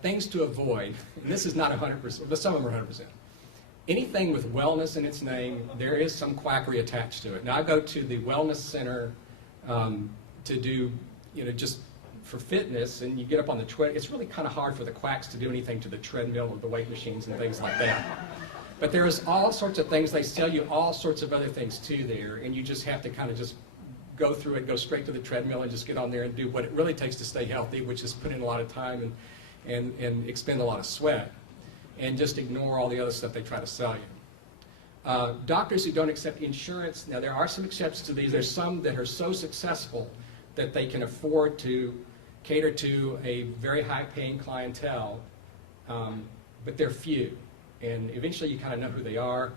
Things to avoid, and this is not 100%, but some of them are 100%. Anything with wellness in its name, there is some quackery attached to it. Now, I go to the wellness center to do, just for fitness, and you get up on the treadmill. It's really kind of hard for the quacks to do anything to the treadmill or the weight machines and things like that. But there's all sorts of things. They sell you all sorts of other things too there, and you just have to kind of just go through it, go straight to the treadmill and just get on there and do what it really takes to stay healthy, which is put in a lot of time and expend a lot of sweat, and just ignore all the other stuff they try to sell you. Doctors who don't accept insurance, now there are some exceptions to these. There's some that are so successful that they can afford to cater to a very high-paying clientele, but they're few. And eventually you kind of know who they are,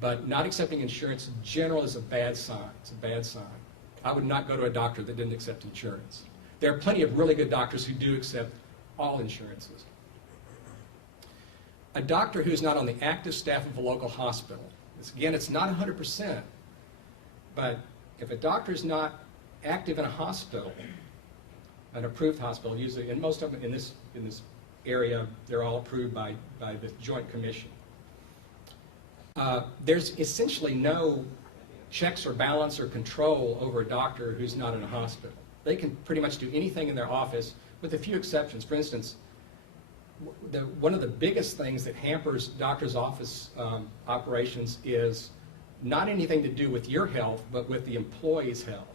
but not accepting insurance in general is a bad sign. It's a bad sign. I would not go to a doctor that didn't accept insurance. There are plenty of really good doctors who do accept all insurances. A doctor who's not on the active staff of a local hospital, again, it's not 100%, but if a doctor is not active in a hospital, an approved hospital, usually, and most of them in this area, they're all approved by the Joint Commission. There's essentially no checks or balance or control over a doctor who's not in a hospital. They can pretty much do anything in their office, with a few exceptions. For instance, one of the biggest things that hampers doctors' office operations is not anything to do with your health, but with the employee's health.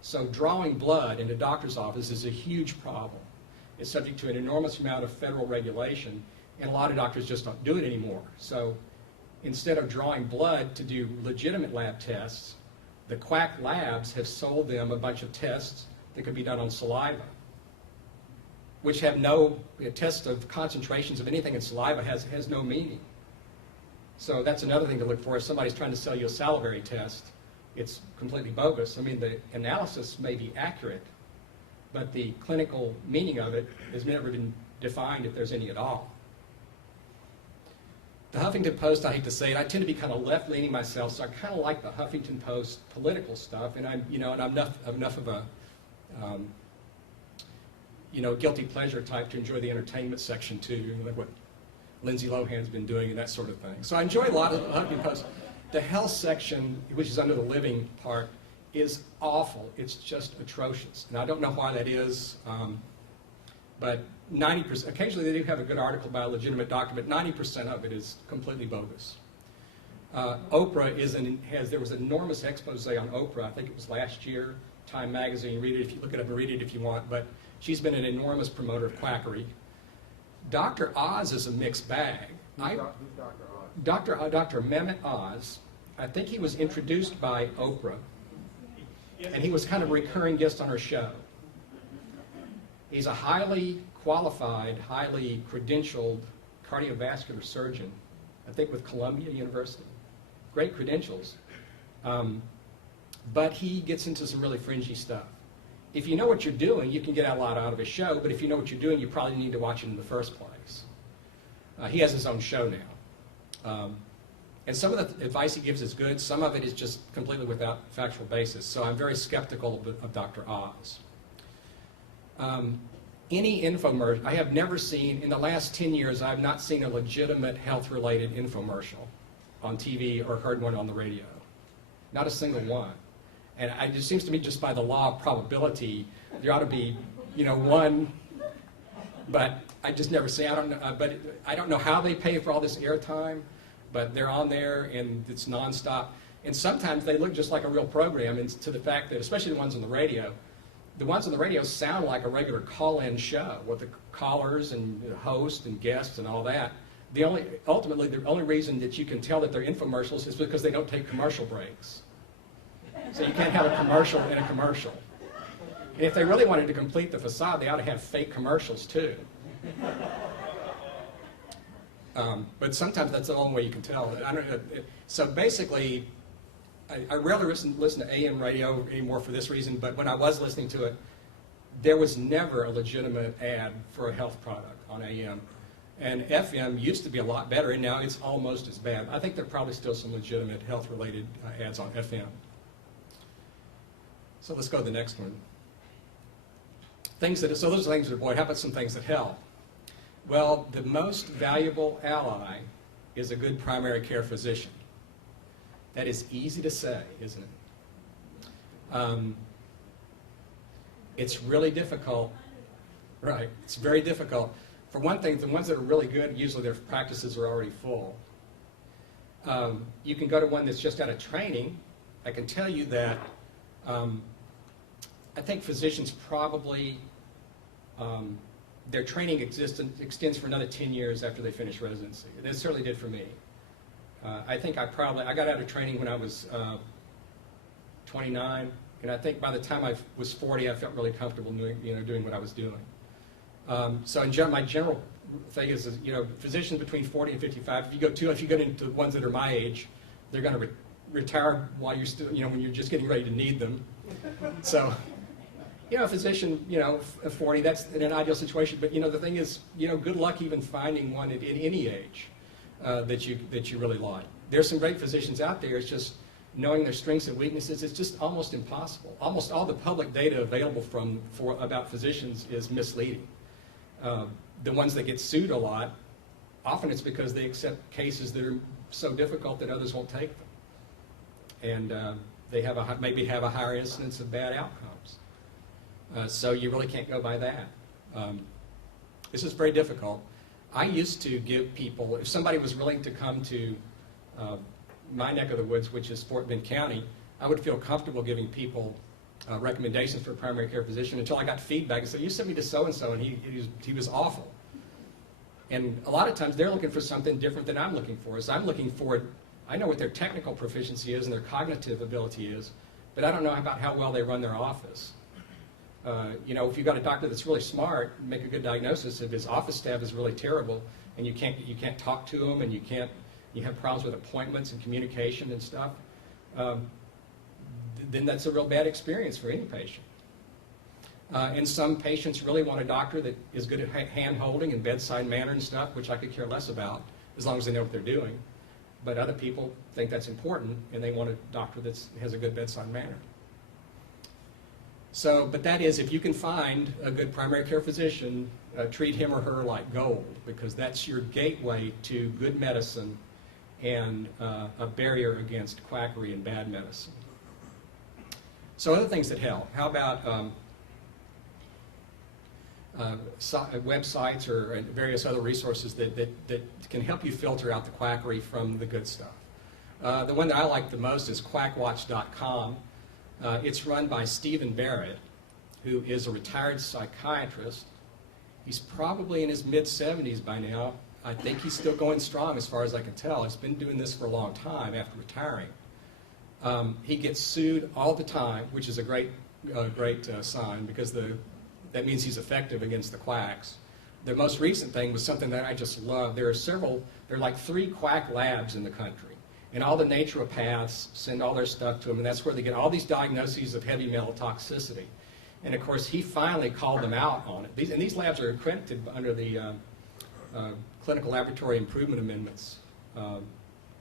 So drawing blood into a doctor's office is a huge problem. It's subject to an enormous amount of federal regulation, and a lot of doctors just don't do it anymore. So instead of drawing blood to do legitimate lab tests, the quack labs have sold them a bunch of tests that could be done on saliva, which have no test of concentrations of anything in saliva has no meaning. So that's another thing to look for. If somebody's trying to sell you a salivary test, it's completely bogus. I mean, the analysis may be accurate, but the clinical meaning of it has never been defined, if there's any at all. The Huffington Post, I hate to say it, I tend to be kind of left-leaning myself, so I kind of like the Huffington Post political stuff, and I'm enough of a guilty pleasure type to enjoy the entertainment section too, like what Lindsay Lohan's been doing and that sort of thing. So I enjoy a lot of the Huffington Post. The health section, which is under the living part, is awful. It's just atrocious. And I don't know why that is, but 90%, occasionally they do have a good article by a legitimate doctor, but 90% of it is completely bogus. Oprah there was an enormous expose on Oprah, I think it was last year, Time Magazine, read it if you look it up and read it if you want, but she's been an enormous promoter of quackery. Dr. Oz is a mixed bag. Dr. Mehmet Oz, I think he was introduced by Oprah, and he was kind of a recurring guest on her show. He's a highly qualified, highly credentialed cardiovascular surgeon, I think with Columbia University. Great credentials. But he gets into some really fringy stuff. If you know what you're doing, you can get a lot out of his show, but if you know what you're doing, you probably need to watch it in the first place. He has his own show now. And some of the advice he gives is good. Some of it is just completely without factual basis. So I'm very skeptical of Dr. Oz. Any infomercial, I have never seen, in the last 10 years, I have not seen a legitimate health-related infomercial on TV or heard one on the radio. Not a single one. And it just seems to me, just by the law of probability, there ought to be, one, but I just never see. I don't know, but I don't know how they pay for all this airtime, but they're on there and it's nonstop. And sometimes they look just like a real program, and to the fact that, especially the ones on the radio sound like a regular call-in show with the callers and the host and guests and all that. Ultimately, the only reason that you can tell that they're infomercials is because they don't take commercial breaks. So you can't have a commercial in a commercial. And if they really wanted to complete the facade, they ought to have fake commercials too. But sometimes that's the only way you can tell. So basically, I rarely listen to AM radio anymore for this reason, but when I was listening to it, there was never a legitimate ad for a health product on AM. And FM used to be a lot better, and now it's almost as bad. I think there are probably still some legitimate health-related ads on FM. So let's go to the next one. So those are things that, boy, how about some things that help? Well, the most valuable ally is a good primary care physician. That is easy to say, isn't it? It's really difficult. Right, it's very difficult. For one thing, the ones that are really good, usually their practices are already full. You can go to one that's just out of training. I can tell you that I think physicians probably, their training extends for another 10 years after they finish residency. It certainly did for me. I think I got out of training when I was 29, and I think by the time I was 40, I felt really comfortable doing what I was doing. So my general thing is, physicians between 40 and 55, if you go into the ones that are my age, they're going to retire while you're still, when you're just getting ready to need them. So, a physician, 40, that's in an ideal situation. But the thing is, good luck even finding one at any age that you really like. There's some great physicians out there. It's just knowing their strengths and weaknesses. It's just almost impossible. Almost all the public data available about physicians is misleading. The ones that get sued a lot, often it's because they accept cases that are so difficult that others won't take them. And they maybe have a higher incidence of bad outcomes. So you really can't go by that. This is very difficult. I used to give people, if somebody was willing to come to my neck of the woods, which is Fort Bend County, I would feel comfortable giving people recommendations for a primary care physician until I got feedback and said, you sent me to so-and-so and he was awful. And a lot of times they're looking for something different than I'm looking for. So I'm looking for, I know what their technical proficiency is and their cognitive ability is, but I don't know about how well they run their office. If you've got a doctor that's really smart, make a good diagnosis. If his office staff is really terrible and you can't talk to him and you have problems with appointments and communication and stuff, then that's a real bad experience for any patient. And some patients really want a doctor that is good at hand-holding and bedside manner and stuff, which I could care less about, as long as they know what they're doing. But other people think that's important, and they want a doctor that has a good bedside manner. So, but that is, if you can find a good primary care physician, treat him or her like gold, because that's your gateway to good medicine and a barrier against quackery and bad medicine. So other things that help. How about websites or various other resources that can help you filter out the quackery from the good stuff? The one that I like the most is quackwatch.com. It's run by Stephen Barrett, who is a retired psychiatrist. He's probably in his mid-70s by now. I think he's still going strong as far as I can tell. He's been doing this for a long time after retiring. He gets sued all the time, which is a great sign, because that means he's effective against the quacks. The most recent thing was something that I just love. There are like 3 quack labs in the country. And all the naturopaths send all their stuff to them, and that's where they get all these diagnoses of heavy metal toxicity. And of course, he finally called them out on it. These labs are accredited under the Clinical Laboratory Improvement Amendments of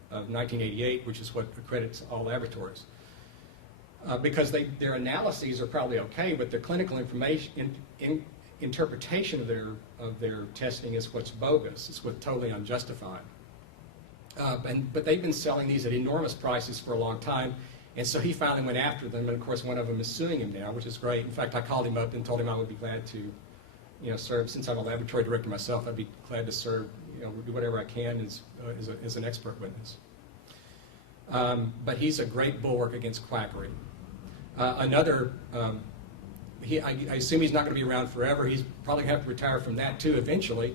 1988, which is what accredits all laboratories. Because their analyses are probably okay, but the clinical information interpretation of their testing is what's bogus. It's what's totally unjustified. But they've been selling these at enormous prices for a long time, and so he finally went after them, and of course one of them is suing him now, which is great. In fact, I called him up and told him I would be glad to serve. Since I'm a laboratory director myself, I'd be glad to serve, do whatever I can as an expert witness. But he's a great bulwark against quackery. I assume he's not going to be around forever. He's probably going to have to retire from that too eventually.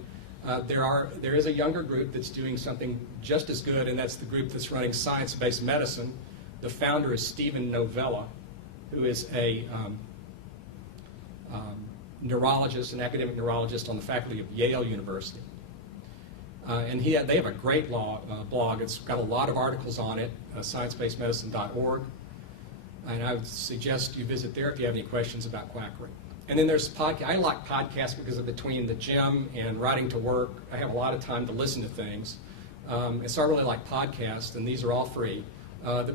There is a younger group that's doing something just as good, and that's the group that's running science-based medicine. The founder is Stephen Novella, who is a neurologist, an academic neurologist on the faculty of Yale University. And they have a great blog. It's got a lot of articles on it, sciencebasedmedicine.org. And I would suggest you visit there if you have any questions about quackery. And then there's podcast. I like podcasts because of between the gym and riding to work, I have a lot of time to listen to things. And so I really like podcasts, and these are all free.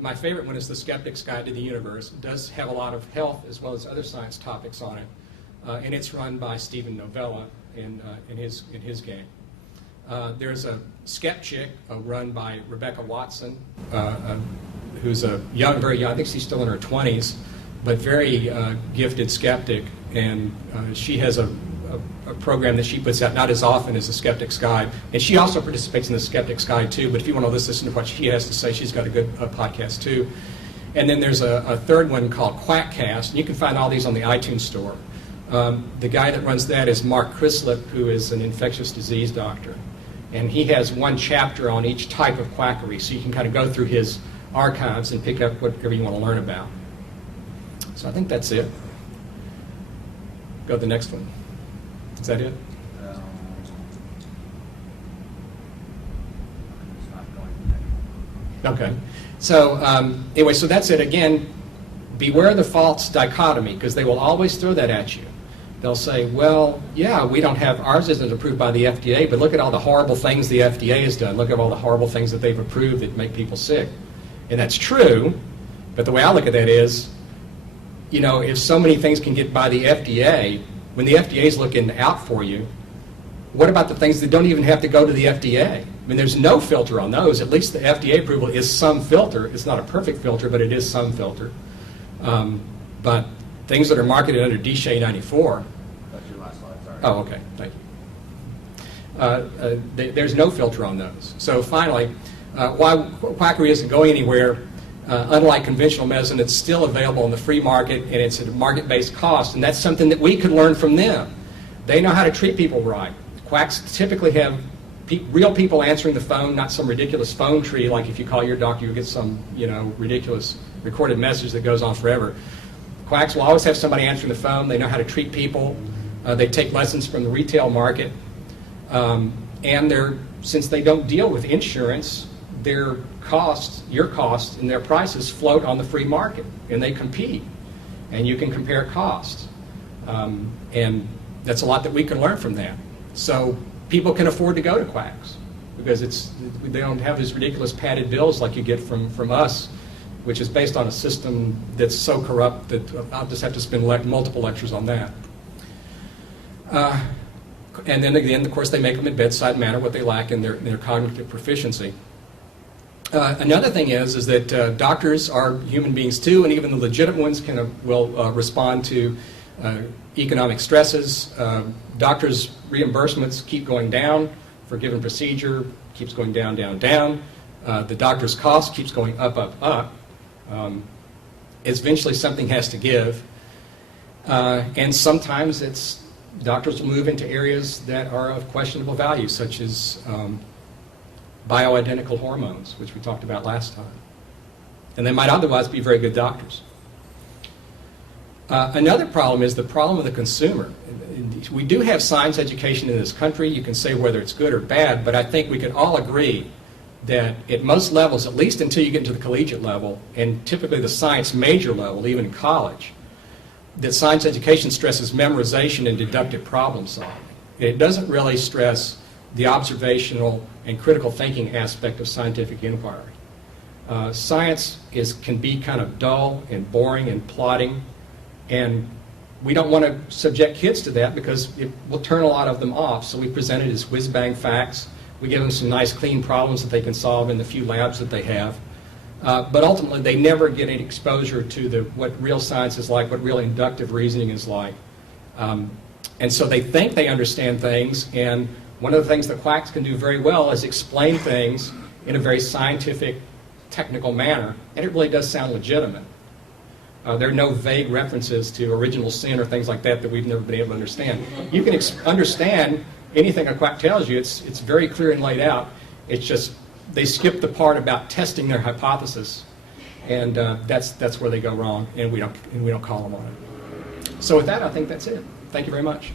My favorite one is The Skeptic's Guide to the Universe. It does have a lot of health as well as other science topics on it. and it's run by Stephen Novella in his game. There's a Skepchick run by Rebecca Watson, who's a very young, I think she's still in her 20s, but very gifted skeptic, and she has a program that she puts out not as often as the Skeptic's Guide, and she also participates in the Skeptic's Guide too, but if you want to listen to what she has to say, she's got a good podcast too. And then there's a third one called Quackcast, and you can find all these on the iTunes store. The guy that runs that is Mark Crislip, who is an infectious disease doctor. And he has one chapter on each type of quackery, so you can kind of go through his archives and pick up whatever you want to learn about. So I think that's it. Go to the next one. Is that it? Okay. So anyway, so that's it. Again, beware the false dichotomy, because they will always throw that at you. They'll say, well, yeah, we don't have, ours isn't approved by the FDA, but look at all the horrible things the FDA has done. Look at all the horrible things that they've approved that make people sick. And that's true, but the way I look at that is, you know, if so many things can get by the FDA, when the FDA is looking out for you, what about the things that don't even have to go to the FDA? I mean, there's no filter on those. At least the FDA approval is some filter. It's not a perfect filter, but it is some filter. But things that are marketed under DSHA 94. That's your last slide, sorry. Oh, okay, thank you. There's no filter on those. So finally, why quackery isn't going anywhere, unlike conventional medicine, it's still available on the free market, and it's at a market-based cost, and that's something that we could learn from them. They know how to treat people right. Quacks typically have real people answering the phone, not some ridiculous phone tree, like if you call your doctor, you get some, you know, ridiculous recorded message that goes on forever. Quacks will always have somebody answering the phone. They know how to treat people. They take lessons from the retail market. And since they don't deal with insurance, their costs, your costs, and their prices float on the free market, and they compete. And you can compare costs. And that's a lot that we can learn from that. So people can afford to go to quacks because they don't have these ridiculous padded bills like you get from us, which is based on a system that's so corrupt that I'll just have to spend multiple lectures on that. And then again, of course, they make them in bedside manner what they lack in their cognitive proficiency. Another thing is that doctors are human beings too, and even the legitimate ones will respond to economic stresses. Doctors' reimbursements keep going down for a given procedure, keeps going down, down, down. The doctor's cost keeps going up, up, up. Eventually something has to give. And sometimes doctors will move into areas that are of questionable value, such as bioidentical hormones, which we talked about last time. And they might otherwise be very good doctors. Another problem is the problem of the consumer. We do have science education in this country. You can say whether it's good or bad, but I think we can all agree that at most levels, at least until you get into the collegiate level, and typically the science major level, even in college, that science education stresses memorization and deductive problem solving. It doesn't really stress the observational and critical thinking aspect of scientific inquiry. Science can be kind of dull and boring and plodding, and we don't want to subject kids to that because it will turn a lot of them off. So we present it as whiz-bang facts. We give them some nice, clean problems that they can solve in the few labs that they have. But ultimately, they never get any exposure to what real science is like, what real inductive reasoning is like. And so they think they understand things, and one of the things that quacks can do very well is explain things in a very scientific, technical manner, and it really does sound legitimate. There are no vague references to original sin or things like that we've never been able to understand. You can understand anything a quack tells you. It's very clear and laid out. It's just they skip the part about testing their hypothesis, and that's where they go wrong, and we don't call them on it. So with that, I think that's it. Thank you very much.